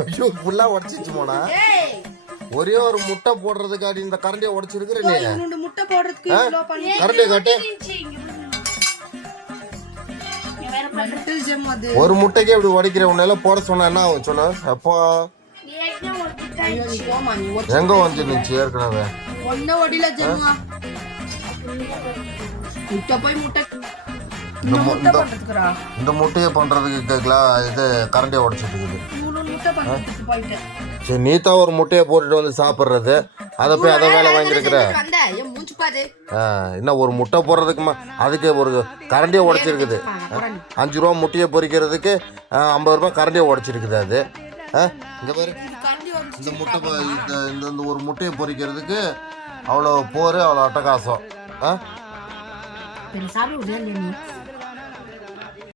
ஐயோ ஃபுல்லா உடச்சிச்சு போனா ஒரே ஒரு முட்டை போடுறதுக்காடி இந்த கரண்டியை உடைச்சிருக்கிற நீ. முட்டை போடுறதுக்கு கரண்டியை காட்டு. ஒரு முட்டைக்கே இப்படி உடைக்கிற உன்னால போட சொன்னா என்ன ஆகும் சொன்ன? அப்பா. எங்க வந்து நிச்சு ஏற்கனவே. ஒன்ன ஒடியில ஜெம்மா முட்டை போய் முட்டை இந்த முட்டை பண்றதுக்குறா இந்த முட்டையை பண்றதுக்கு கேட்கலாம் இது கரண்டியை உடைச்சிட்டு இருக்குது. இவ்வளோ முட்டை பண்றதுக்கு போயிட்டேன். சரி நீத்தா ஒரு முட்டையை போட்டுட்டு வந்து சாப்பிட்றது. அதை போய் அதை வேலை வாங்கியிருக்கிற. வந்த என் மூஞ்சி பாரு ஆ, என்ன ஒரு முட்டை போடுறதுக்குமா அதுக்கு ஒரு கரண்டியை உடைச்சிருக்குது. அஞ்சு ரூபா முட்டையை பொரிக்கிறதுக்கு ஆ, ஐம்பது ரூபாய் கரண்டியை உடைச்சிருக்குது அது. ஆ இங்கே பாரு. இது கரண்டி வந்து இந்த முட்டை பொ- இந்த இந்த இந்த ஒரு முட்டையை பொரிக்கிறதுக்கு அவ்வளோ போர் அவ்வளோ அட்டகாசம். ஆ pensado bien de.